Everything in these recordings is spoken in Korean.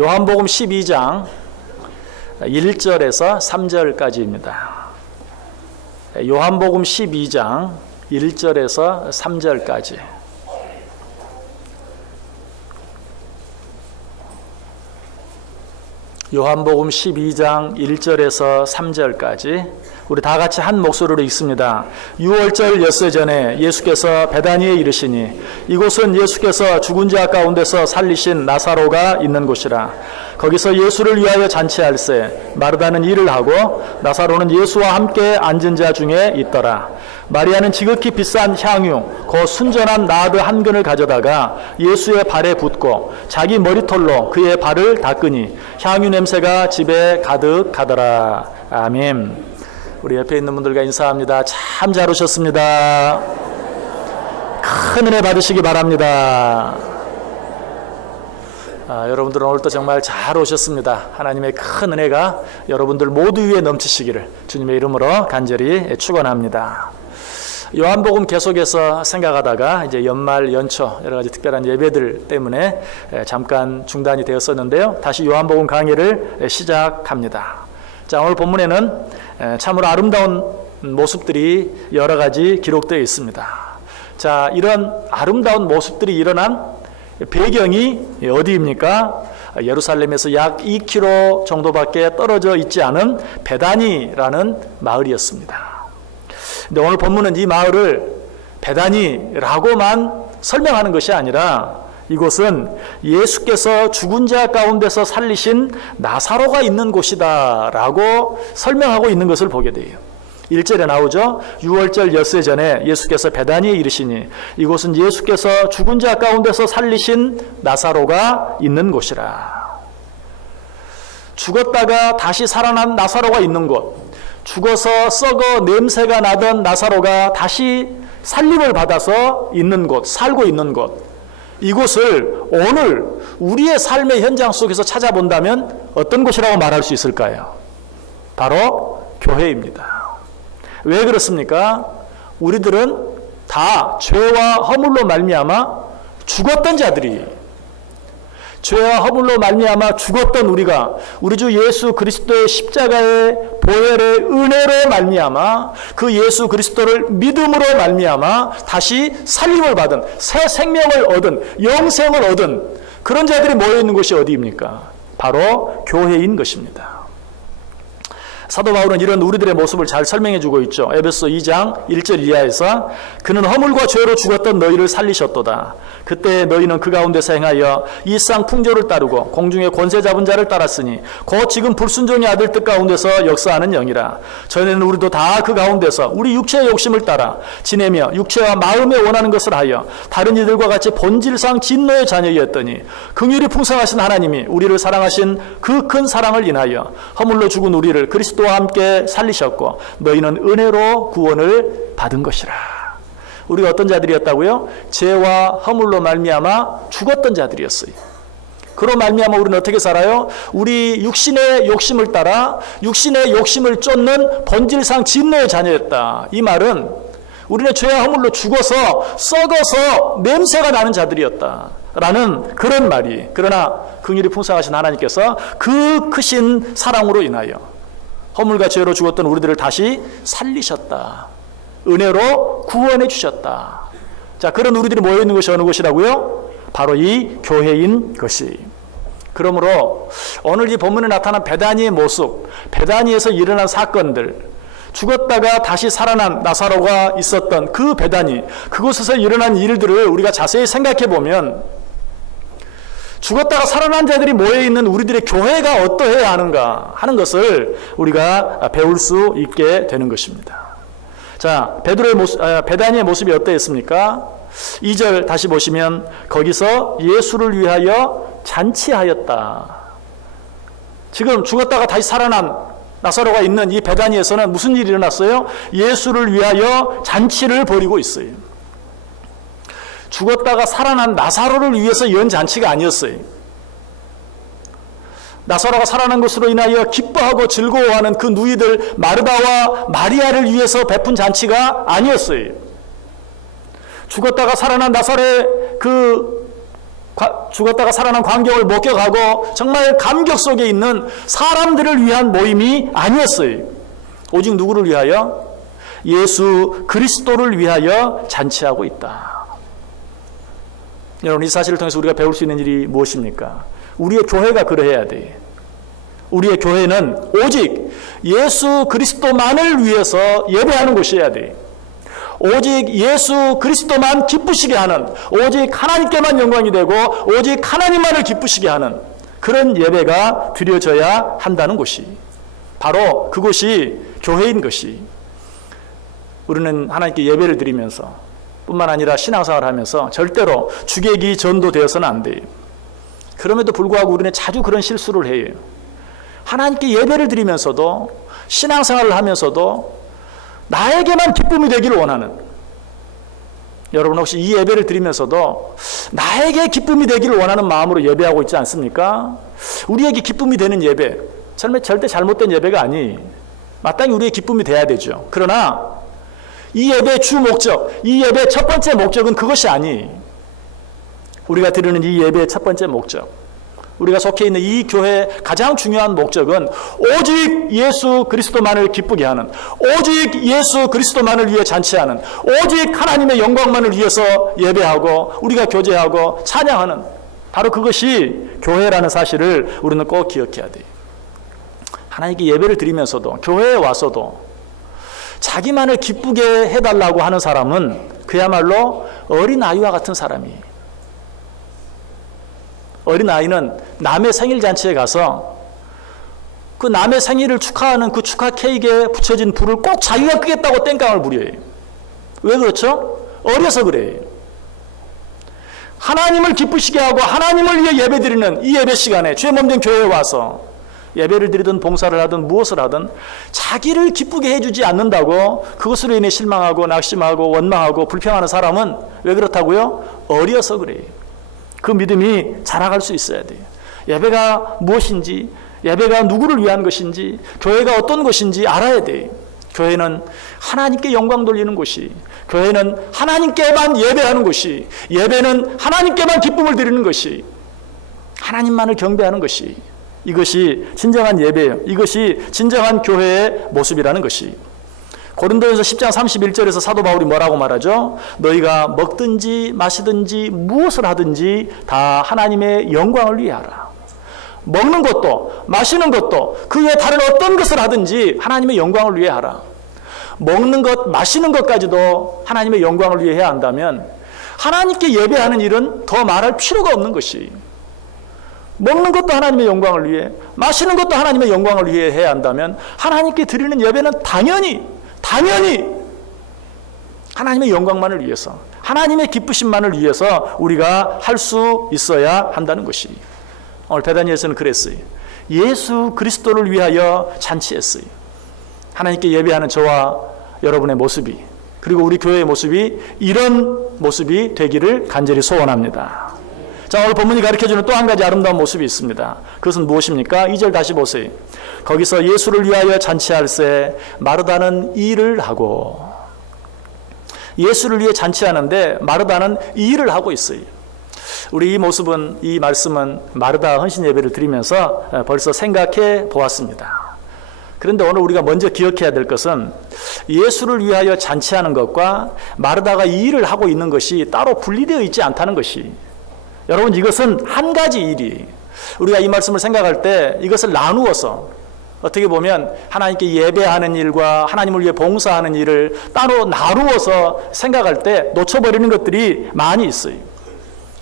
요한복음 12장 1절에서 3절까지입니다. 요한복음 12장 1절에서 3절까지. 요한복음 12장 1절에서 3절까지 우리 다 같이 한 목소리로 읽습니다. 6월절 엿새 전에 예수께서 베다니에 이르시니 이곳은 예수께서 죽은 자 가운데서 살리신 나사로가 있는 곳이라. 거기서 예수를 위하여 잔치할세 마르다는 일을 하고 나사로는 예수와 함께 앉은 자 중에 있더라. 마리아는 지극히 비싼 향유 곧 순전한 나드 한 근을 가져다가 예수의 발에 붓고 자기 머리털로 그의 발을 닦으니 향유 냄새가 집에 가득하더라. 아멘. 우리 옆에 있는 분들과 인사합니다. 참 잘 오셨습니다. 큰 은혜 받으시기 바랍니다. 여러분들은 오늘도 정말 잘 오셨습니다. 하나님의 큰 은혜가 여러분들 모두 위에 넘치시기를 주님의 이름으로 간절히 축원합니다. 요한복음 계속해서 생각하다가 이제 연말 연초 여러 가지 특별한 예배들 때문에 잠깐 중단이 되었었는데요. 다시 요한복음 강의를 시작합니다. 자, 오늘 본문에는 참으로 아름다운 모습들이 여러 가지 기록되어 있습니다. 자, 이런 아름다운 모습들이 일어난 배경이 어디입니까? 예루살렘에서 약 2km 정도밖에 떨어져 있지 않은 베다니라는 마을이었습니다. 근데 오늘 본문은 이 마을을 베다니라고만 설명하는 것이 아니라 이곳은 예수께서 죽은 자 가운데서 살리신 나사로가 있는 곳이다 라고 설명하고 있는 것을 보게 돼요. 1절에 나오죠. 6월절 엿새 전에 예수께서 베다니에 이르시니 이곳은 예수께서 죽은 자 가운데서 살리신 나사로가 있는 곳이라. 죽었다가 다시 살아난 나사로가 있는 곳, 죽어서 썩어 냄새가 나던 나사로가 다시 살림을 받아서 있는 곳, 살고 있는 곳, 이곳을 오늘 우리의 삶의 현장 속에서 찾아본다면 어떤 곳이라고 말할 수 있을까요? 바로 교회입니다. 왜 그렇습니까? 우리들은 다 죄와 허물로 말미암아 죽었던 자들이, 죄와 허물로 말미암아 죽었던 우리가 우리 주 예수 그리스도의 십자가의 보혈의 은혜로 말미암아 그 예수 그리스도를 믿음으로 말미암아 다시 살림을 받은, 새 생명을 얻은, 영생을 얻은 그런 자들이 모여 있는 곳이 어디입니까? 바로 교회인 것입니다. 사도 바울은 이런 우리들의 모습을 잘 설명해 주고 있죠. 에베소 2장 1절 이하에서 그는 허물과 죄로 죽었던 너희를 살리셨도다. 그때 너희는 그 가운데서 행하여 이 쌍 풍조를 따르고 공중의 권세 잡은 자를 따랐으니 곧 지금 불순종의 아들 뜻 가운데서 역사하는 영이라. 전에는 우리도 다 그 가운데서 우리 육체의 욕심을 따라 지내며 육체와 마음에 원하는 것을 하여 다른 이들과 같이 본질상 진노의 자녀이었더니 긍휼이 풍성하신 하나님이 우리를 사랑하신 그 큰 사랑을 인하여 허물로 죽은 우리를 그리스도와 함께 살리셨고 너희는 은혜로 구원을 받은 것이라. 우리가 어떤 자들이었다고요? 죄와 허물로 말미암아 죽었던 자들이었어요. 그로 말미암아 우리는 어떻게 살아요? 우리 육신의 욕심을 따라 육신의 욕심을 쫓는 본질상 진노의 자녀였다. 이 말은 우리는 죄와 허물로 죽어서 썩어서 냄새가 나는 자들이었다 라는 그런 말이, 그러나 긍휼이 풍성하신 하나님께서 그 크신 사랑으로 인하여 허물과 죄로 죽었던 우리들을 다시 살리셨다. 은혜로 구원해 주셨다. 자, 그런 우리들이 모여있는 것이 어느 곳이라고요? 바로 이 교회인 것이. 그러므로 오늘 이 본문에 나타난 베다니의 모습, 베다니에서 일어난 사건들, 죽었다가 다시 살아난 나사로가 있었던 그 베다니, 그곳에서 일어난 일들을 우리가 자세히 생각해 보면 죽었다가 살아난 자들이 모여있는 우리들의 교회가 어떠해야 하는가 하는 것을 우리가 배울 수 있게 되는 것입니다. 자, 베드로의 모습, 베다니의 모습이 어떠했습니까? 2절 다시 보시면 거기서 예수를 위하여 잔치하였다. 지금 죽었다가 다시 살아난 나사로가 있는 이 베다니에서는 무슨 일이 일어났어요? 예수를 위하여 잔치를 벌이고 있어요. 죽었다가 살아난 나사로를 위해서 연 잔치가 아니었어요. 나사로가 살아난 것으로 인하여 기뻐하고 즐거워하는 그 누이들 마르다와 마리아를 위해서 베푼 잔치가 아니었어요. 죽었다가 살아난 나사로의 그 죽었다가 살아난 광경을 목격하고 정말 감격 속에 있는 사람들을 위한 모임이 아니었어요. 오직 누구를 위하여? 예수 그리스도를 위하여 잔치하고 있다. 여러분, 이 사실을 통해서 우리가 배울 수 있는 일이 무엇입니까? 우리의 교회가 그러해야 돼. 우리의 교회는 오직 예수 그리스도만을 위해서 예배하는 곳이어야 돼. 오직 예수 그리스도만 기쁘시게 하는, 오직 하나님께만 영광이 되고 오직 하나님만을 기쁘시게 하는 그런 예배가 드려져야 한다는 것이, 바로 그것이 교회인 것이. 우리는 하나님께 예배를 드리면서 뿐만 아니라 신앙생활을 하면서 절대로 주객이 전도되어서는 안 돼요. 그럼에도 불구하고 우리는 자주 그런 실수를 해요. 하나님께 예배를 드리면서도, 신앙생활을 하면서도 나에게만 기쁨이 되기를 원하는, 여러분 혹시 이 예배를 드리면서도 나에게 기쁨이 되기를 원하는 마음으로 예배하고 있지 않습니까? 우리에게 기쁨이 되는 예배, 절대 잘못된 예배가 아니, 마땅히 우리의 기쁨이 돼야 되죠. 그러나 이 예배의 주 목적, 이 예배의 첫 번째 목적은 그것이 아니. 우리가 드리는 이 예배의 첫 번째 목적, 우리가 속해 있는 이 교회의 가장 중요한 목적은 오직 예수 그리스도만을 기쁘게 하는, 오직 예수 그리스도만을 위해 잔치하는, 오직 하나님의 영광만을 위해서 예배하고 우리가 교제하고 찬양하는, 바로 그것이 교회라는 사실을 우리는 꼭 기억해야 돼요. 하나님께 예배를 드리면서도, 교회에 와서도 자기만을 기쁘게 해달라고 하는 사람은 그야말로 어린아이와 같은 사람이에요. 어린아이는 남의 생일잔치에 가서 그 남의 생일을 축하하는 그 축하 케이크에 붙여진 불을 꼭 자기가 끄겠다고 땡깡을 부려요. 왜 그렇죠? 어려서 그래요. 하나님을 기쁘시게 하고 하나님을 위해 예배드리는 이 예배 시간에 죄 몸된 교회에 와서 예배를 드리든 봉사를 하든 무엇을 하든 자기를 기쁘게 해주지 않는다고 그것으로 인해 실망하고 낙심하고 원망하고 불평하는 사람은 왜 그렇다고요? 어려서 그래요. 그 믿음이 자라갈 수 있어야 돼요. 예배가 무엇인지, 예배가 누구를 위한 것인지, 교회가 어떤 것인지 알아야 돼요. 교회는 하나님께 영광 돌리는 곳이, 교회는 하나님께만 예배하는 곳이, 예배는 하나님께만 기쁨을 드리는 것이, 하나님만을 경배하는 것이, 이것이 진정한 예배예요. 이것이 진정한 교회의 모습이라는 것이. 고린도전서 10장 31절에서 사도 바울이 뭐라고 말하죠? 너희가 먹든지 마시든지 무엇을 하든지 다 하나님의 영광을 위해 하라. 먹는 것도 마시는 것도 그 외에 다른 어떤 것을 하든지 하나님의 영광을 위해 하라. 먹는 것, 마시는 것까지도 하나님의 영광을 위해 해야 한다면 하나님께 예배하는 일은 더 말할 필요가 없는 것이, 먹는 것도 하나님의 영광을 위해, 마시는 것도 하나님의 영광을 위해 해야 한다면 하나님께 드리는 예배는 당연히 하나님의 영광만을 위해서, 하나님의 기쁘심만을 위해서 우리가 할 수 있어야 한다는 것이. 오늘 베다니에서는 그랬어요. 예수 그리스도를 위하여 잔치했어요. 하나님께 예배하는 저와 여러분의 모습이, 그리고 우리 교회의 모습이 이런 모습이 되기를 간절히 소원합니다. 자, 오늘 본문이 가르쳐주는 또 한 가지 아름다운 모습이 있습니다. 그것은 무엇입니까? 2절 다시 보세요. 거기서 예수를 위하여 잔치할세 마르다는 일을 하고, 예수를 위해 잔치하는데 마르다는 일을 하고 있어요. 우리 이 모습은, 이 말씀은 마르다 헌신 예배를 드리면서 벌써 생각해 보았습니다. 그런데 오늘 우리가 먼저 기억해야 될 것은 예수를 위하여 잔치하는 것과 마르다가 이 일을 하고 있는 것이 따로 분리되어 있지 않다는 것이, 여러분 이것은 한 가지 일이, 우리가 이 말씀을 생각할 때 이것을 나누어서, 어떻게 보면 하나님께 예배하는 일과 하나님을 위해 봉사하는 일을 따로 나누어서 생각할 때 놓쳐버리는 것들이 많이 있어요.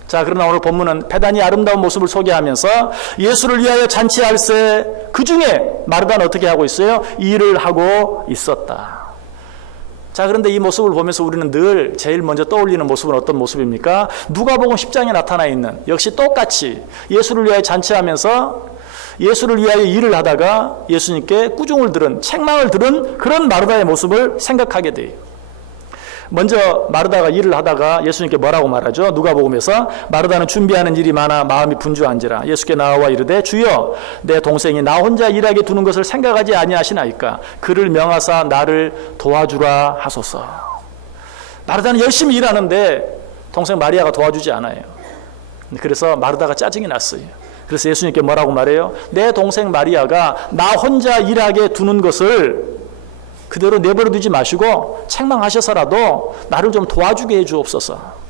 자, 그러나 오늘 본문은 베다니의 아름다운 모습을 소개하면서 예수를 위하여 잔치할세, 그 중에 마르다는 어떻게 하고 있어요? 일을 하고 있었다. 자, 그런데 이 모습을 보면서 우리는 늘 제일 먼저 떠올리는 모습은 어떤 모습입니까? 누가복음 10장에 나타나 있는, 역시 똑같이 예수를 위하여 잔치하면서 예수를 위하여 일을 하다가 예수님께 꾸중을 들은, 책망을 들은 그런 마르다의 모습을 생각하게 돼요. 먼저 마르다가 일을 하다가 예수님께 뭐라고 말하죠? 누가복음에서 마르다는 준비하는 일이 많아 마음이 분주한지라 예수께 나와 이르되 주여 내 동생이 나 혼자 일하게 두는 것을 생각하지 아니하시나이까 그를 명하사 나를 도와주라 하소서. 마르다는 열심히 일하는데 동생 마리아가 도와주지 않아요. 그래서 마르다가 짜증이 났어요. 그래서 예수님께 뭐라고 말해요? 내 동생 마리아가 나 혼자 일하게 두는 것을 그대로 내버려 두지 마시고 책망하셔서라도 나를 좀 도와주게 해 주옵소서.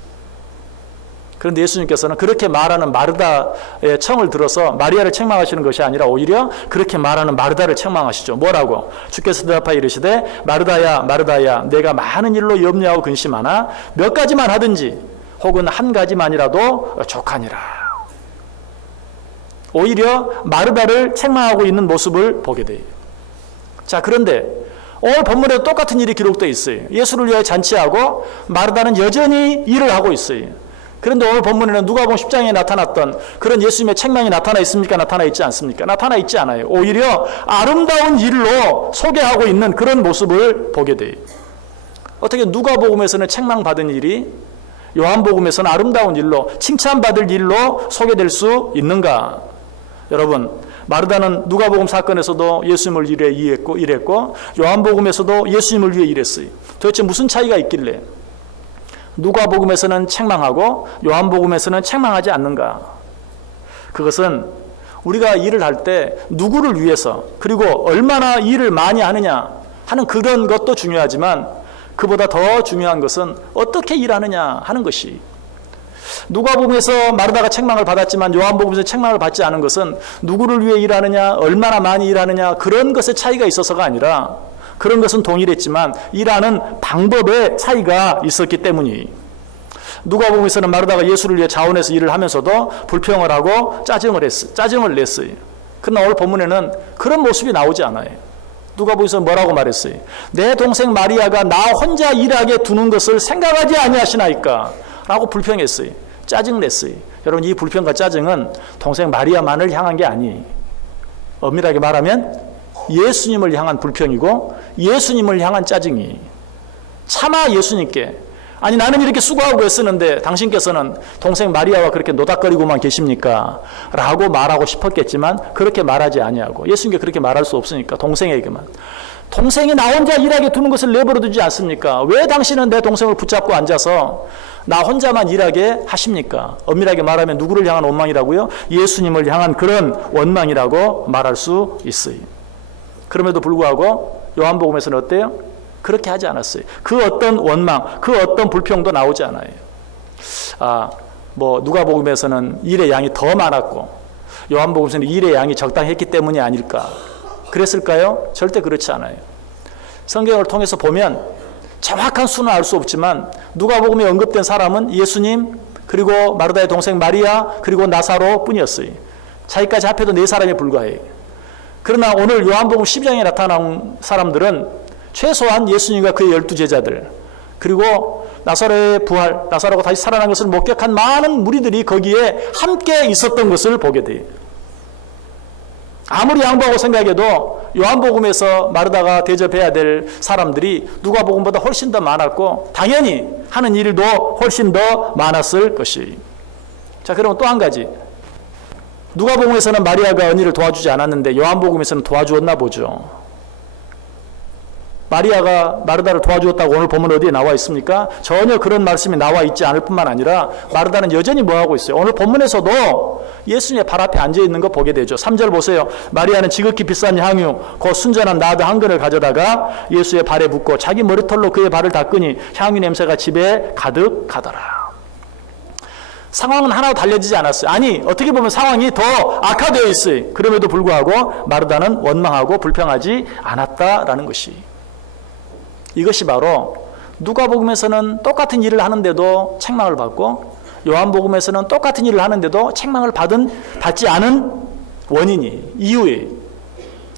그런데 예수님께서는 그렇게 말하는 마르다의 청을 들어서 마리아를 책망하시는 것이 아니라 오히려 그렇게 말하는 마르다를 책망하시죠. 뭐라고? 주께서 대답하여 이르시되 마르다야 마르다야 내가 많은 일로 염려하고 근심하나 몇 가지만 하든지 혹은 한 가지만이라도 족하니라. 오히려 마르다를 책망하고 있는 모습을 보게 돼요. 자, 그런데 오늘 본문에도 똑같은 일이 기록되어 있어요. 예수를 위하여 잔치하고 마르다는 여전히 일을 하고 있어요. 그런데 오늘 본문에는 누가복음 10장에 나타났던 그런 예수님의 책망이 나타나 있습니까? 나타나 있지 않습니까? 나타나 있지 않아요. 오히려 아름다운 일로 소개하고 있는 그런 모습을 보게 돼요. 어떻게 누가복음에서는 책망받은 일이 요한복음에서는 아름다운 일로 칭찬받을 일로 소개될 수 있는가? 여러분, 마르다는 누가복음 사건에서도 예수님을 위해 일했고 요한복음에서도 예수님을 위해 일했어요. 도대체 무슨 차이가 있길래 누가복음에서는 책망하고 요한복음에서는 책망하지 않는가? 그것은 우리가 일을 할 때 누구를 위해서 그리고 얼마나 일을 많이 하느냐 하는 그런 것도 중요하지만 그보다 더 중요한 것은 어떻게 일하느냐 하는 것이, 누가복음에서 마르다가 책망을 받았지만 요한복음에서 책망을 받지 않은 것은 누구를 위해 일하느냐 얼마나 많이 일하느냐 그런 것의 차이가 있어서가 아니라 그런 것은 동일했지만 일하는 방법의 차이가 있었기 때문이, 누가복음에서는 마르다가 예수를 위해 자원해서 일을 하면서도 불평을 하고 짜증을 냈어요. 그러나 오늘 본문에는 그런 모습이 나오지 않아요. 누가복음에서 뭐라고 말했어요? 내 동생 마리아가 나 혼자 일하게 두는 것을 생각하지 아니하시나이까 라고 불평했어요. 짜증냈어요. 여러분, 이 불평과 짜증은 동생 마리아만을 향한 게 아니에요. 엄밀하게 말하면 예수님을 향한 불평이고 예수님을 향한 짜증이, 차마 예수님께 아니 나는 이렇게 수고하고 애쓰는데 당신께서는 동생 마리아와 그렇게 노닥거리고만 계십니까? 라고 말하고 싶었겠지만 그렇게 말하지 아니하고, 예수님께 그렇게 말할 수 없으니까 동생에게만, 동생이 나 혼자 일하게 두는 것을 내버려 두지 않습니까? 왜 당신은 내 동생을 붙잡고 앉아서 나 혼자만 일하게 하십니까? 엄밀하게 말하면 누구를 향한 원망이라고요? 예수님을 향한 그런 원망이라고 말할 수 있어요. 그럼에도 불구하고 요한복음에서는 어때요? 그렇게 하지 않았어요. 그 어떤 원망, 그 어떤 불평도 나오지 않아요. 누가복음에서는 일의 양이 더 많았고 요한복음에서는 일의 양이 적당했기 때문이 아닐까 그랬을까요? 절대 그렇지 않아요. 성경을 통해서 보면 정확한 수는 알 수 없지만 누가복음에 언급된 사람은 예수님, 그리고 마르다의 동생 마리아, 그리고 나사로 뿐이었어요. 자기까지 합해도 4사람에 불과해요. 그러나 오늘 요한복음 12장에 나타난 사람들은 최소한 예수님과 그의 12제자들, 그리고 나사로의 부활, 나사로가 다시 살아난 것을 목격한 많은 무리들이 거기에 함께 있었던 것을 보게 돼요. 아무리 양보하고 생각해도 요한복음에서 마르다가 대접해야 될 사람들이 누가복음보다 훨씬 더 많았고 당연히 하는 일도 훨씬 더 많았을 것이에요. 자, 그럼 또 한 가지, 누가복음에서는 마리아가 언니를 도와주지 않았는데 요한복음에서는 도와주었나 보죠. 마리아가 마르다를 도와주었다고 오늘 보면 어디에 나와 있습니까? 전혀 그런 말씀이 나와 있지 않을 뿐만 아니라 마르다는 여전히 뭐하고 있어요? 오늘 본문에서도 예수님의 발 앞에 앉아있는 거 보게 되죠. 3절 보세요. 마리아는 지극히 비싼 향유 곧 순전한 나드 한 근을 가져다가 예수의 발에 붓고 자기 머리털로 그의 발을 닦으니 향유 냄새가 집에 가득하더라. 상황은 하나도 달라지지 않았어요. 아니, 어떻게 보면 상황이 더 악화되어 있어요. 그럼에도 불구하고 마르다는 원망하고 불평하지 않았다라는 것이, 이것이 바로 누가복음에서는 똑같은 일을 하는데도 책망을 받고 요한복음에서는 똑같은 일을 하는데도 책망을 받지 않은 원인이, 이유예요.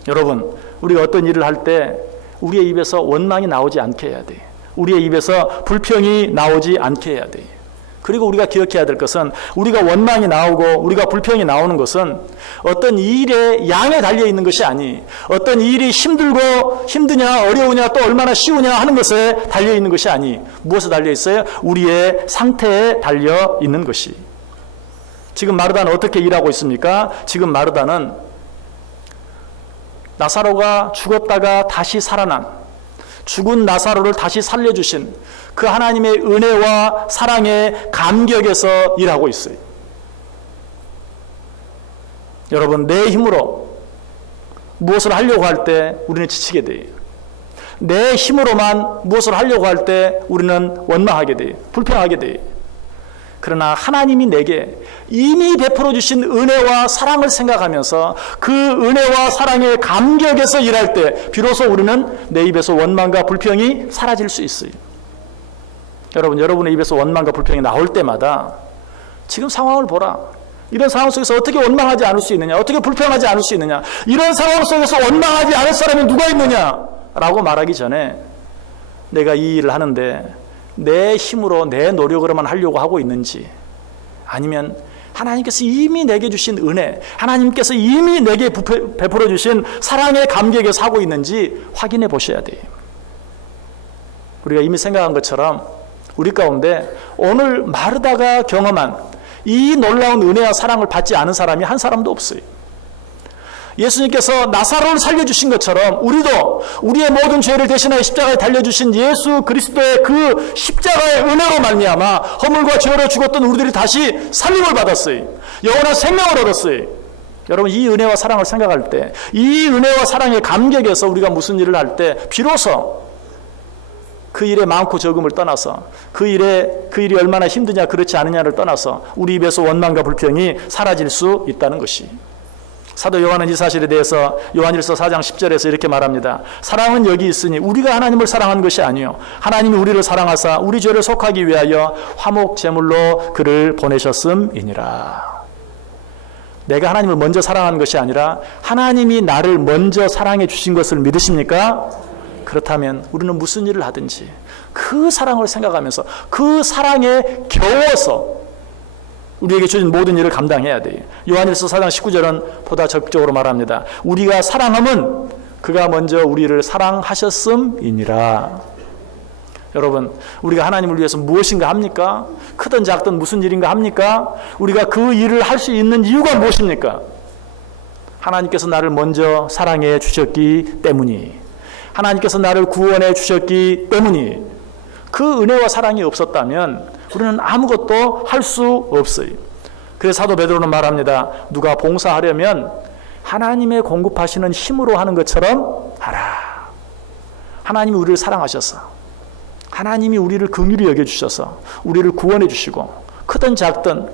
여러분, 우리가 어떤 일을 할 때 우리의 입에서 원망이 나오지 않게 해야 돼요. 우리의 입에서 불평이 나오지 않게 해야 돼요. 그리고 우리가 기억해야 될 것은, 우리가 원망이 나오고 우리가 불평이 나오는 것은 어떤 일의 양에 달려있는 것이 아니, 어떤 일이 힘들고 힘드냐 어려우냐 또 얼마나 쉬우냐 하는 것에 달려있는 것이 아니, 무엇에 달려있어요? 우리의 상태에 달려있는 것이. 지금 마르다는 어떻게 일하고 있습니까? 지금 마르다는 나사로가 죽었다가 다시 살아난, 죽은 나사로를 다시 살려주신 그 하나님의 은혜와 사랑의 감격에서 일하고 있어요. 여러분, 내 힘으로 무엇을 하려고 할 때 우리는 지치게 돼요. 내 힘으로만 무엇을 하려고 할 때 우리는 원망하게 돼요. 불평하게 돼요. 그러나 하나님이 내게 이미 베풀어 주신 은혜와 사랑을 생각하면서 그 은혜와 사랑의 감격에서 일할 때 비로소 우리는 내 입에서 원망과 불평이 사라질 수 있어요. 여러분, 여러분의 입에서 원망과 불평이 나올 때마다 지금 상황을 보라. 이런 상황 속에서 어떻게 원망하지 않을 수 있느냐? 어떻게 불평하지 않을 수 있느냐? 이런 상황 속에서 원망하지 않을 사람이 누가 있느냐? 라고 말하기 전에 내가 이 일을 하는데 내 힘으로 내 노력으로만 하려고 하고 있는지, 아니면 하나님께서 이미 내게 주신 은혜, 하나님께서 이미 내게 베풀어 주신 사랑의 감격에서 하고 있는지 확인해 보셔야 돼요. 우리가 이미 생각한 것처럼 우리 가운데 오늘 마르다가 경험한 이 놀라운 은혜와 사랑을 받지 않은 사람이 한 사람도 없어요. 예수님께서 나사로를 살려주신 것처럼 우리도 우리의 모든 죄를 대신하여 십자가에 달려주신 예수 그리스도의 그 십자가의 은혜로 말미암아 허물과 죄로 죽었던 우리들이 다시 살림을 받았어요. 영원한 생명을 얻었어요. 여러분, 이 은혜와 사랑을 생각할 때, 이 은혜와 사랑의 감격에서 우리가 무슨 일을 할 때 비로소 그 일의 많고 적음을 떠나서 그 일이 얼마나 힘드냐 그렇지 않느냐를 떠나서 우리 입에서 원망과 불평이 사라질 수 있다는 것이. 사도 요한은 이 사실에 대해서 요한일서 4장 10절에서 이렇게 말합니다. 사랑은 여기 있으니 우리가 하나님을 사랑한 것이 아니요 하나님이 우리를 사랑하사 우리 죄를 속하기 위하여 화목 제물로 그를 보내셨음이니라. 내가 하나님을 먼저 사랑한 것이 아니라 하나님이 나를 먼저 사랑해 주신 것을 믿으십니까? 그렇다면 우리는 무슨 일을 하든지 그 사랑을 생각하면서 그 사랑에 겨워서 우리에게 주신 모든 일을 감당해야 돼요. 요한일서 4장 19절은 보다 적극적으로 말합니다. 우리가 사랑함은 그가 먼저 우리를 사랑하셨음이니라. 여러분, 우리가 하나님을 위해서 무엇인가 합니까? 크든 작든 무슨 일인가 합니까? 우리가 그 일을 할 수 있는 이유가 무엇입니까? 하나님께서 나를 먼저 사랑해 주셨기 때문이, 하나님께서 나를 구원해 주셨기 때문이, 그 은혜와 사랑이 없었다면 우리는 아무것도 할 수 없어요. 그래서 사도 베드로는 말합니다. 누가 봉사하려면 하나님의 공급하시는 힘으로 하는 것처럼 하라. 하나님이 우리를 사랑하셔서, 하나님이 우리를 긍휼히 여겨주셔서 우리를 구원해 주시고 크든 작든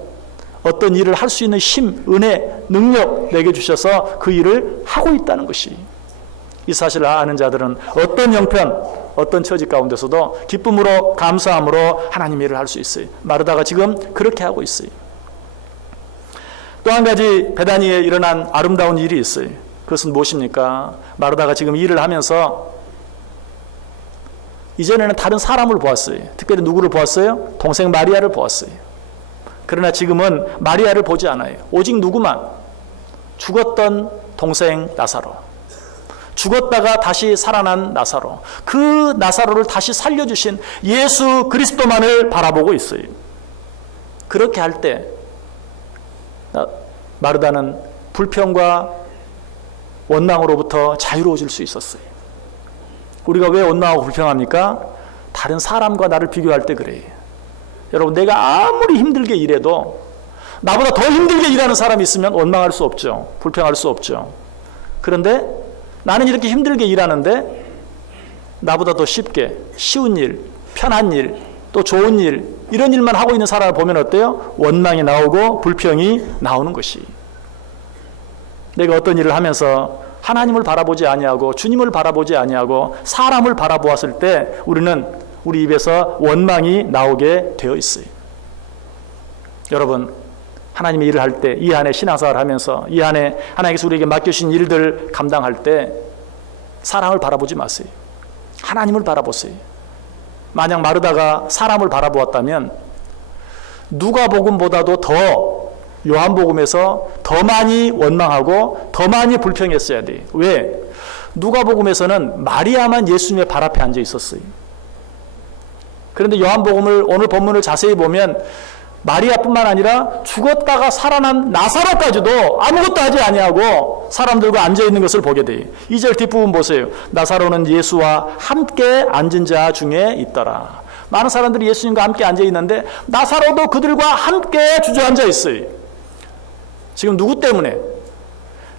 어떤 일을 할 수 있는 힘, 은혜, 능력 내게 주셔서 그 일을 하고 있다는 것이, 이 사실을 아는 자들은 어떤 형편, 어떤 처지 가운데서도 기쁨으로 감사함으로 하나님 일을 할 수 있어요. 마르다가 지금 그렇게 하고 있어요. 또 한 가지 베다니에 일어난 아름다운 일이 있어요. 그것은 무엇입니까? 마르다가 지금 일을 하면서 이전에는 다른 사람을 보았어요. 특별히 누구를 보았어요? 동생 마리아를 보았어요. 그러나 지금은 마리아를 보지 않아요. 오직 누구만? 죽었던 동생 나사로, 죽었다가 다시 살아난 나사로, 그 나사로를 다시 살려주신 예수 그리스도만을 바라보고 있어요. 그렇게 할 때 마르다는 불평과 원망으로부터 자유로워질 수 있었어요. 우리가 왜 원망하고 불평합니까? 다른 사람과 나를 비교할 때 그래요. 여러분, 내가 아무리 힘들게 일해도 나보다 더 힘들게 일하는 사람이 있으면 원망할 수 없죠. 불평할 수 없죠. 그런데 나는 이렇게 힘들게 일하는데 나보다 더 쉽게 쉬운 일, 편한 일, 또 좋은 일, 이런 일만 하고 있는 사람을 보면 어때요? 원망이 나오고 불평이 나오는 것이. 내가 어떤 일을 하면서 하나님을 바라보지 아니하고 주님을 바라보지 아니하고 사람을 바라보았을 때 우리는 우리 입에서 원망이 나오게 되어 있어요. 여러분, 하나님의 일을 할 때, 이 안에 신앙생활을 하면서 이 안에 하나님께서 우리에게 맡겨주신 일들 감당할 때 사람을 바라보지 마세요. 하나님을 바라보세요. 만약 마르다가 사람을 바라보았다면 누가복음보다도 더 요한복음에서 더 많이 원망하고 더 많이 불평했어야 돼요. 왜? 누가복음에서는 마리아만 예수님의 발 앞에 앉아 있었어요. 그런데 요한복음을, 오늘 본문을 자세히 보면 마리아뿐만 아니라 죽었다가 살아난 나사로까지도 아무것도 하지 아니하고 사람들과 앉아있는 것을 보게 돼요. 2절 뒷부분 보세요. 나사로는 예수와 함께 앉은 자 중에 있더라. 많은 사람들이 예수님과 함께 앉아있는데 나사로도 그들과 함께 주저앉아 있어요. 지금 누구 때문에?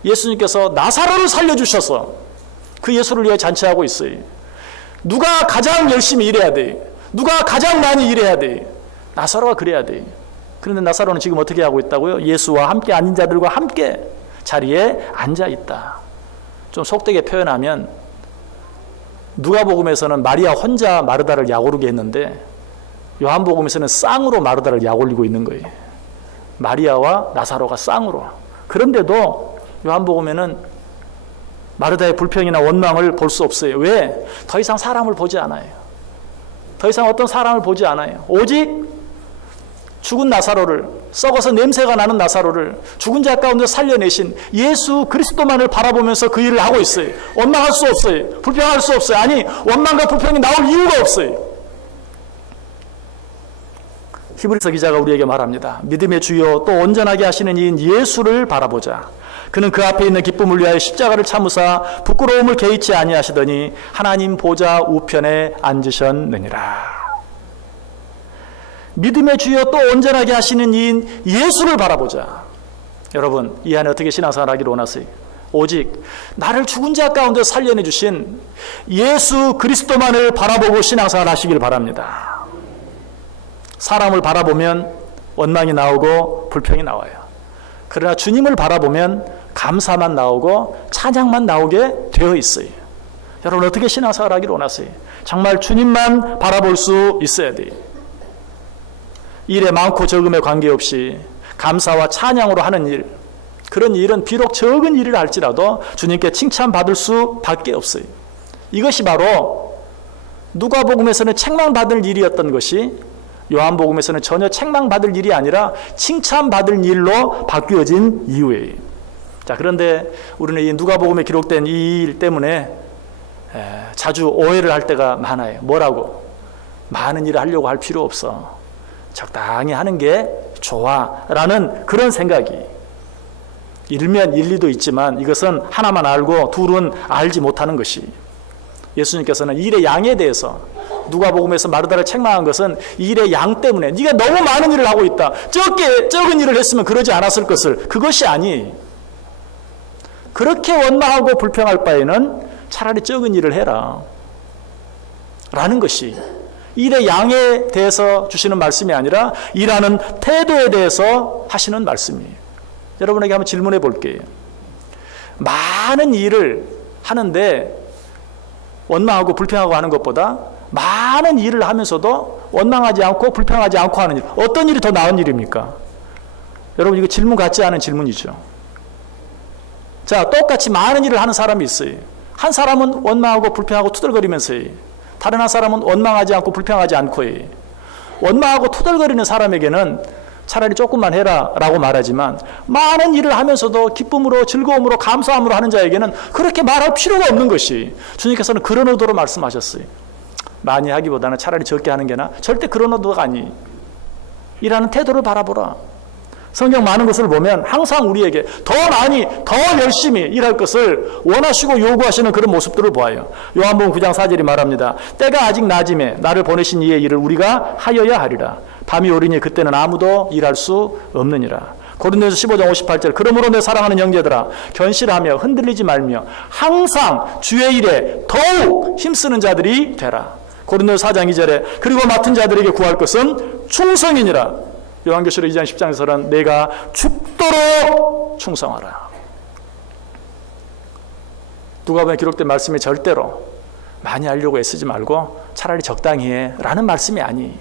예수님께서 나사로를 살려주셔서 그 예수를 위해 잔치하고 있어요. 누가 가장 열심히 일해야 돼? 누가 가장 많이 일해야 돼? 나사로가 그래야 돼. 그런데 나사로는 지금 어떻게 하고 있다고요? 예수와 함께 앉은 자들과 함께 자리에 앉아 있다. 좀 속되게 표현하면 누가복음에서는 마리아 혼자 마르다를 약오르게 했는데 요한복음에서는 쌍으로 마르다를 약올리고 있는 거예요. 마리아와 나사로가 쌍으로. 그런데도 요한복음에는 마르다의 불평이나 원망을 볼 수 없어요. 왜? 더 이상 사람을 보지 않아요. 더 이상 어떤 사람을 보지 않아요. 오직 죽은 나사로를, 썩어서 냄새가 나는 나사로를 죽은 자 가운데 살려내신 예수 그리스도만을 바라보면서 그 일을 하고 있어요. 원망할 수 없어요. 불평할 수 없어요. 아니, 원망과 불평이 나올 이유가 없어요. 히브리서 기자가 우리에게 말합니다. 믿음의 주요 또 온전하게 하시는 이인 예수를 바라보자. 그는 그 앞에 있는 기쁨을 위하여 십자가를 참으사 부끄러움을 개의치 아니하시더니 하나님 보좌 우편에 앉으셨느니라. 믿음의 주여 또 온전하게 하시는 이인 예수를 바라보자. 여러분, 이 안에 어떻게 신앙생활 하기를 원하세요? 오직 나를 죽은 자 가운데 살려내 주신 예수 그리스도만을 바라보고 신앙생활 하시길 바랍니다. 사람을 바라보면 원망이 나오고 불평이 나와요. 그러나 주님을 바라보면 감사만 나오고 찬양만 나오게 되어 있어요. 여러분, 어떻게 신앙생활 하기를 원하세요? 정말 주님만 바라볼 수 있어야 돼요. 일에 많고 적음에 관계없이 감사와 찬양으로 하는 일, 그런 일은 비록 적은 일을 할지라도 주님께 칭찬받을 수밖에 없어요. 이것이 바로 누가복음에서는 책망받을 일이었던 것이 요한복음에서는 전혀 책망받을 일이 아니라 칭찬받을 일로 바뀌어진 이유예요. 자, 그런데 우리는 이 누가복음에 기록된 이 일 때문에 자주 오해를 할 때가 많아요. 뭐라고? 많은 일을 하려고 할 필요 없어. 적당히 하는 게 좋아 라는 그런 생각이, 일면 일리도 있지만 이것은 하나만 알고 둘은 알지 못하는 것이, 예수님께서는 일의 양에 대해서 누가복음에서 마르다를 책망한 것은 일의 양 때문에 네가 너무 많은 일을 하고 있다, 적은 일을 했으면 그러지 않았을 것을, 그것이 아니, 그렇게 원망하고 불평할 바에는 차라리 적은 일을 해라 라는 것이 일의 양에 대해서 주시는 말씀이 아니라 일하는 태도에 대해서 하시는 말씀이에요. 여러분에게 한번 질문해 볼게요. 많은 일을 하는데 원망하고 불평하고 하는 것보다 많은 일을 하면서도 원망하지 않고 불평하지 않고 하는 일, 어떤 일이 더 나은 일입니까? 여러분, 이거 질문 같지 않은 질문이죠. 자, 똑같이 많은 일을 하는 사람이 있어요. 한 사람은 원망하고 불평하고 투덜거리면서 해요. 다른 한 사람은 원망하지 않고 불평하지 않고 해요. 원망하고 투덜거리는 사람에게는 차라리 조금만 해라 라고 말하지만, 많은 일을 하면서도 기쁨으로 즐거움으로 감사함으로 하는 자에게는 그렇게 말할 필요가 없는 것이, 주님께서는 그런 의도로 말씀하셨어요. 많이 하기보다는 차라리 적게 하는 게 나아. 절대 그런 의도가 아니. 일하는 태도를 바라보라. 성경 많은 것을 보면 항상 우리에게 더 많이, 더 열심히 일할 것을 원하시고 요구하시는 그런 모습들을 보아요. 요한복음 9장 4절이 말합니다. 때가 아직 낮음에 나를 보내신 이의 일을 우리가 하여야 하리라. 밤이 오리니 그때는 아무도 일할 수 없느니라. 고린도전서 15장 58절, 그러므로 내 사랑하는 형제들아, 견실하며 흔들리지 말며 항상 주의 일에 더욱 힘쓰는 자들이 되라. 고린도전서 4장 2절에 그리고 맡은 자들에게 구할 것은 충성이니라. 요한계시록 2장 10장에서는 내가 죽도록 충성하라. 누가복음에 기록된 말씀이 절대로 많이 하려고 애쓰지 말고 차라리 적당히 해 라는 말씀이 아니,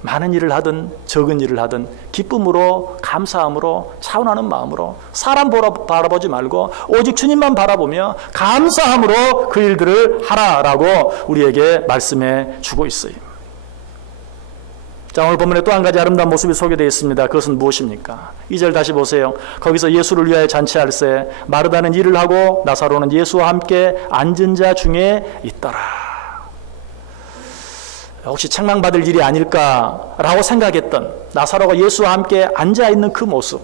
많은 일을 하든 적은 일을 하든 기쁨으로 감사함으로 차원하는 마음으로 사람 바라보지 말고 오직 주님만 바라보며 감사함으로 그 일들을 하라라고 우리에게 말씀해 주고 있어요. 자, 오늘 본문에 또 한 가지 아름다운 모습이 소개되어 있습니다. 그것은 무엇입니까? 2절 다시 보세요. 거기서 예수를 위하여 잔치할세 마르다는 일을 하고 나사로는 예수와 함께 앉은 자 중에 있더라. 혹시 책망받을 일이 아닐까라고 생각했던 나사로가 예수와 함께 앉아있는 그 모습,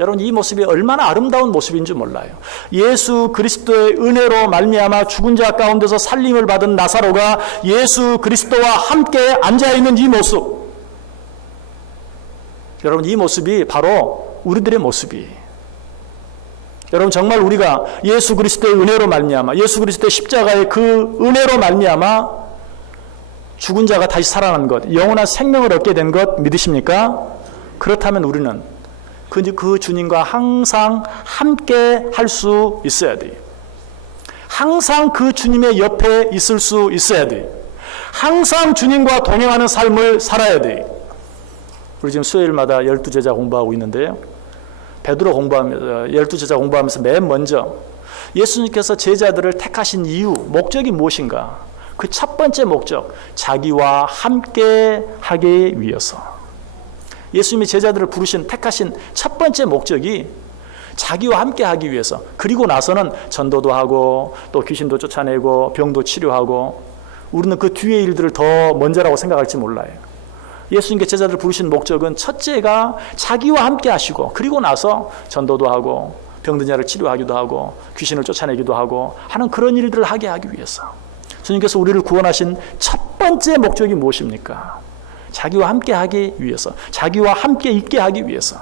여러분, 이 모습이 얼마나 아름다운 모습인지 몰라요. 예수 그리스도의 은혜로 말미암아 죽은 자 가운데서 살림을 받은 나사로가 예수 그리스도와 함께 앉아있는 이 모습, 여러분, 이 모습이 바로 우리들의 모습이에요. 여러분 정말 우리가 예수 그리스도의 은혜로 말미암아 예수 그리스도의 십자가의 그 은혜로 말미암아 죽은 자가 다시 살아난 것, 영원한 생명을 얻게 된 것 믿으십니까? 그렇다면 우리는 그 주님과 항상 함께 할 수 있어야 돼요. 항상 그 주님의 옆에 있을 수 있어야 돼요. 항상 주님과 동행하는 삶을 살아야 돼요. 우리 지금 수요일마다 12제자 공부하고 있는데요. 베드로 공부하면서 12제자 공부하면서 맨 먼저 예수님께서 제자들을 택하신 이유, 목적이 무엇인가? 그 첫 번째 목적, 자기와 함께 하기 위해서. 예수님이 제자들을 부르신 택하신 첫 번째 목적이 자기와 함께 하기 위해서. 그리고 나서는 전도도 하고 또 귀신도 쫓아내고 병도 치료하고, 우리는 그 뒤의 일들을 더 먼저라고 생각할지 몰라요. 예수님께 제자들을 부르신 목적은 첫째가 자기와 함께 하시고, 그리고 나서 전도도 하고 병든 자를 치료하기도 하고 귀신을 쫓아내기도 하고 하는 그런 일들을 하게 하기 위해서. 주님께서 우리를 구원하신 첫 번째 목적이 무엇입니까? 자기와 함께 하기 위해서, 자기와 함께 있게 하기 위해서.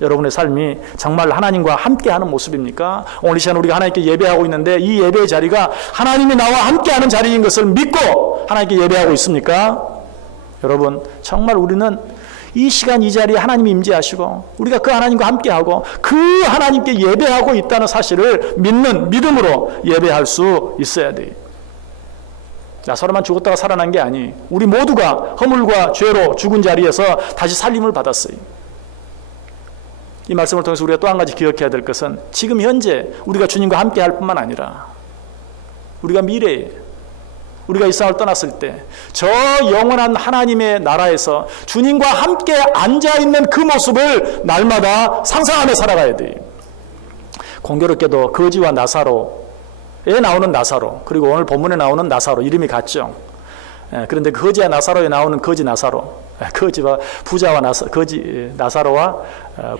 여러분의 삶이 정말 하나님과 함께하는 모습입니까? 오늘 이 시간 우리가 하나님께 예배하고 있는데 이 예배의 자리가 하나님이 나와 함께하는 자리인 것을 믿고 하나님께 예배하고 있습니까? 여러분 정말 우리는 이 시간 이 자리에 하나님이 임재하시고 우리가 그 하나님과 함께하고 그 하나님께 예배하고 있다는 사실을 믿는 믿음으로 예배할 수 있어야 돼요. 나사로만 죽었다가 살아난 게 아니, 우리 모두가 허물과 죄로 죽은 자리에서 다시 살림을 받았어요. 이 말씀을 통해서 우리가 또 한 가지 기억해야 될 것은 지금 현재 우리가 주님과 함께 할 뿐만 아니라 우리가 미래에 우리가 이 세상을 떠났을 때 저 영원한 하나님의 나라에서 주님과 함께 앉아있는 그 모습을 날마다 상상하며 살아가야 돼요. 공교롭게도 거지와 나사로에 나오는 나사로, 그리고 오늘 본문에 나오는 나사로 이름이 같죠. 그런데 거지와 나사로에 나오는 거지 나사로, 거지와 부자와 나사로와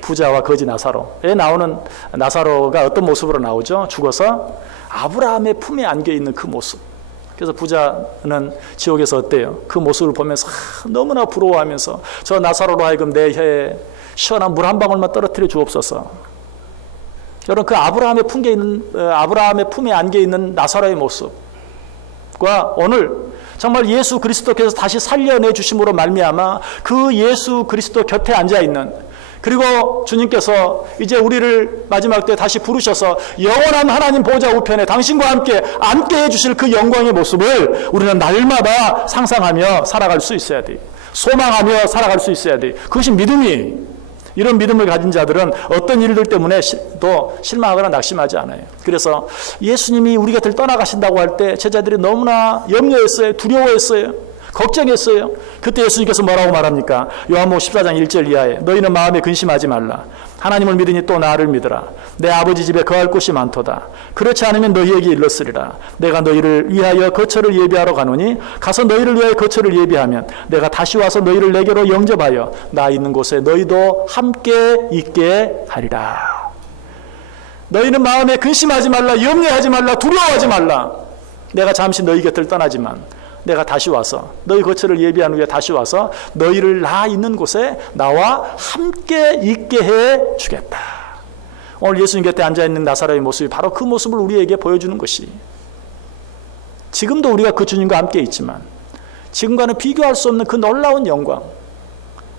부자와 거지 나사로에 나오는 나사로가 어떤 모습으로 나오죠? 죽어서 아브라함의 품에 안겨있는 그 모습. 그래서 부자는 지옥에서 어때요? 그 모습을 보면서 너무나 부러워하면서 저 나사로로 하여금 내 혀에 시원한 물 한 방울만 떨어뜨려 주옵소서. 여러분 그 아브라함의 품에 안겨 있는 나사로의 모습과 오늘 정말 예수 그리스도께서 다시 살려내 주심으로 말미암아 그 예수 그리스도 곁에 앉아 있는, 그리고 주님께서 이제 우리를 마지막 때 다시 부르셔서 영원한 하나님 보좌 우편에 당신과 함께 해주실 그 영광의 모습을 우리는 날마다 상상하며 살아갈 수 있어야 돼요. 소망하며 살아갈 수 있어야 돼요. 그것이 믿음이에요. 이런 믿음을 가진 자들은 어떤 일들 때문에 또 실망하거나 낙심하지 않아요. 그래서 예수님이 우리 곁을 떠나가신다고 할 때 제자들이 너무나 염려했어요. 두려워했어요. 걱정했어요. 그때 예수님께서 뭐라고 말합니까? 요한복음 14장 1절 이하에 너희는 마음에 근심하지 말라. 하나님을 믿으니 또 나를 믿으라. 내 아버지 집에 거할 곳이 많도다. 그렇지 않으면 너희에게 일렀으리라. 내가 너희를 위하여 거처를 예비하러 가노니 가서 너희를 위하여 거처를 예비하면 내가 다시 와서 너희를 내게로 영접하여 나 있는 곳에 너희도 함께 있게 하리라. 너희는 마음에 근심하지 말라. 염려하지 말라. 두려워하지 말라. 내가 잠시 너희 곁을 떠나지만 내가 다시 와서 너희 거처를 예비한 후에 다시 와서 너희를 나 있는 곳에 나와 함께 있게 해 주겠다. 오늘 예수님 곁에 앉아있는 나사로의 모습이 바로 그 모습을 우리에게 보여주는 것이, 지금도 우리가 그 주님과 함께 있지만 지금과는 비교할 수 없는 그 놀라운 영광,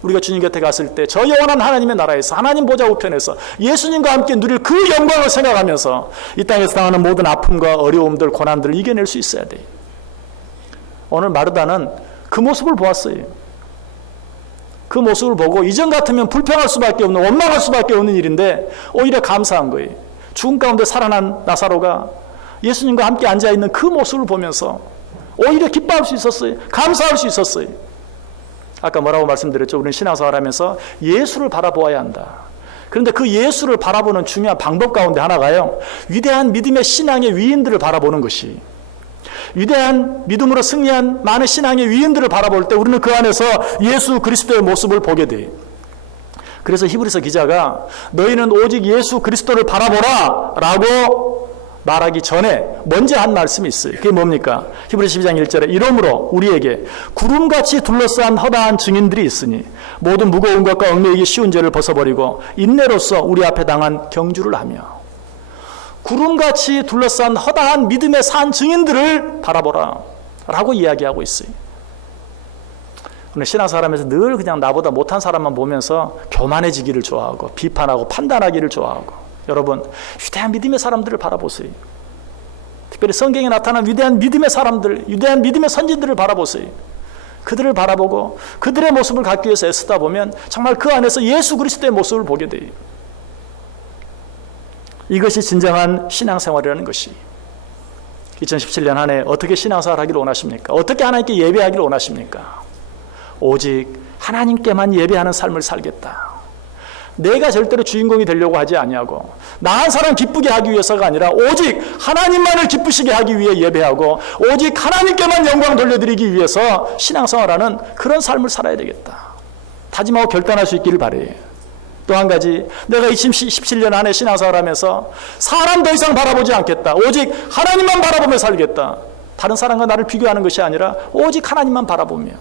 우리가 주님 곁에 갔을 때 저 영원한 하나님의 나라에서 하나님 보좌 우편에서 예수님과 함께 누릴 그 영광을 생각하면서 이 땅에서 당하는 모든 아픔과 어려움들, 고난들을 이겨낼 수 있어야 돼요. 오늘 마르다는 그 모습을 보았어요. 그 모습을 보고 이전 같으면 불평할 수밖에 없는, 원망할 수밖에 없는 일인데 오히려 감사한 거예요. 죽음 가운데 살아난 나사로가 예수님과 함께 앉아있는 그 모습을 보면서 오히려 기뻐할 수 있었어요. 감사할 수 있었어요. 아까 뭐라고 말씀드렸죠? 우리는 신앙생활 하면서 예수를 바라보아야 한다. 그런데 그 예수를 바라보는 중요한 방법 가운데 하나가요, 위대한 믿음의 신앙의 위인들을 바라보는 것이, 위대한 믿음으로 승리한 많은 신앙의 위인들을 바라볼 때 우리는 그 안에서 예수 그리스도의 모습을 보게 돼요. 그래서 히브리서 기자가 너희는 오직 예수 그리스도를 바라보라 라고 말하기 전에 먼저 한 말씀이 있어요. 그게 뭡니까? 히브리서 12장 1절에 이러므로 우리에게 구름같이 둘러싼 허다한 증인들이 있으니 모든 무거운 것과 얽매이기 쉬운 죄를 벗어버리고 인내로써 우리 앞에 당한 경주를 하며 구름같이 둘러싼 허다한 믿음의 산 증인들을 바라보라 라고 이야기하고 있어요. 오늘 신앙생활하면서 늘 그냥 나보다 못한 사람만 보면서 교만해지기를 좋아하고 비판하고 판단하기를 좋아하고 여러분 위대한 믿음의 사람들을 바라보세요. 특별히 성경에 나타난 위대한 믿음의 사람들, 위대한 믿음의 선진들을 바라보세요. 그들을 바라보고 그들의 모습을 갖기 위해서 애쓰다 보면 정말 그 안에서 예수 그리스도의 모습을 보게 돼요. 이것이 진정한 신앙생활이라는 것이 2017년 한 해 어떻게 신앙생활 하기를 원하십니까? 어떻게 하나님께 예배하기를 원하십니까? 오직 하나님께만 예배하는 삶을 살겠다. 내가 절대로 주인공이 되려고 하지 아니하고 나 한 사람 기쁘게 하기 위해서가 아니라 오직 하나님만을 기쁘시게 하기 위해 예배하고 오직 하나님께만 영광 돌려드리기 위해서 신앙생활하는 그런 삶을 살아야 되겠다. 다짐하고 결단할 수 있기를 바라요. 또 한 가지, 내가 2017년 안에 신앙생활하면서 사람 더 이상 바라보지 않겠다. 오직 하나님만 바라보며 살겠다. 다른 사람과 나를 비교하는 것이 아니라 오직 하나님만 바라보며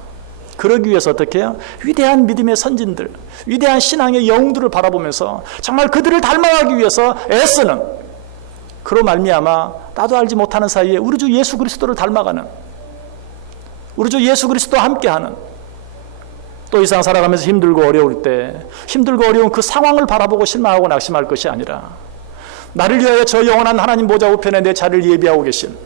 그러기 위해서 어떻게 해요? 위대한 믿음의 선진들, 위대한 신앙의 영웅들을 바라보면서 정말 그들을 닮아가기 위해서 애쓰는 그로 말미암아 나도 알지 못하는 사이에 우리 주 예수 그리스도를 닮아가는 우리 주 예수 그리스도와 함께하는 또 이 세상 살아가면서 힘들고 어려울 때 힘들고 어려운 그 상황을 바라보고 실망하고 낙심할 것이 아니라 나를 위하여 저 영원한 하나님 보좌 우편에 내 자리를 예비하고 계신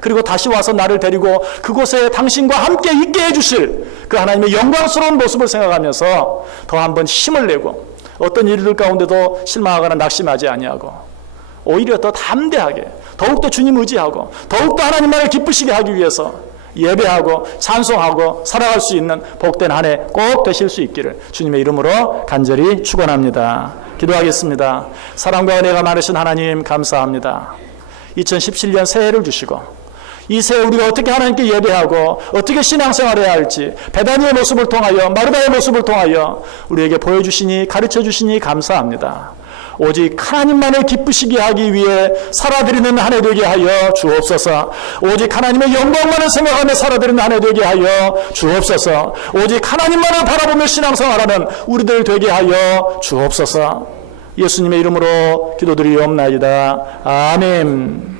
그리고 다시 와서 나를 데리고 그곳에 당신과 함께 있게 해주실 그 하나님의 영광스러운 모습을 생각하면서 더 한번 힘을 내고 어떤 일들 가운데도 실망하거나 낙심하지 아니하고 오히려 더 담대하게 더욱더 주님 의지하고 더욱더 하나님만을 기쁘시게 하기 위해서 예배하고 찬송하고 살아갈 수 있는 복된 한 해 꼭 되실 수 있기를 주님의 이름으로 간절히 축원합니다. 기도하겠습니다. 사랑과 은혜가 많으신 하나님 감사합니다. 2017년 새해를 주시고 이 새해 우리가 어떻게 하나님께 예배하고 어떻게 신앙생활해야 할지 베다니의 모습을 통하여 마르다의 모습을 통하여 우리에게 보여주시니 가르쳐주시니 감사합니다. 오직 하나님만을 기쁘시게 하기 위해 살아드리는 한 해 되게 하여 주옵소서. 오직 하나님의 영광만을 생각하며 살아드리는 한 해 되게 하여 주옵소서. 오직 하나님만을 바라보며 신앙생활하는 우리들 되게 하여 주옵소서. 예수님의 이름으로 기도드리옵나이다. 아멘.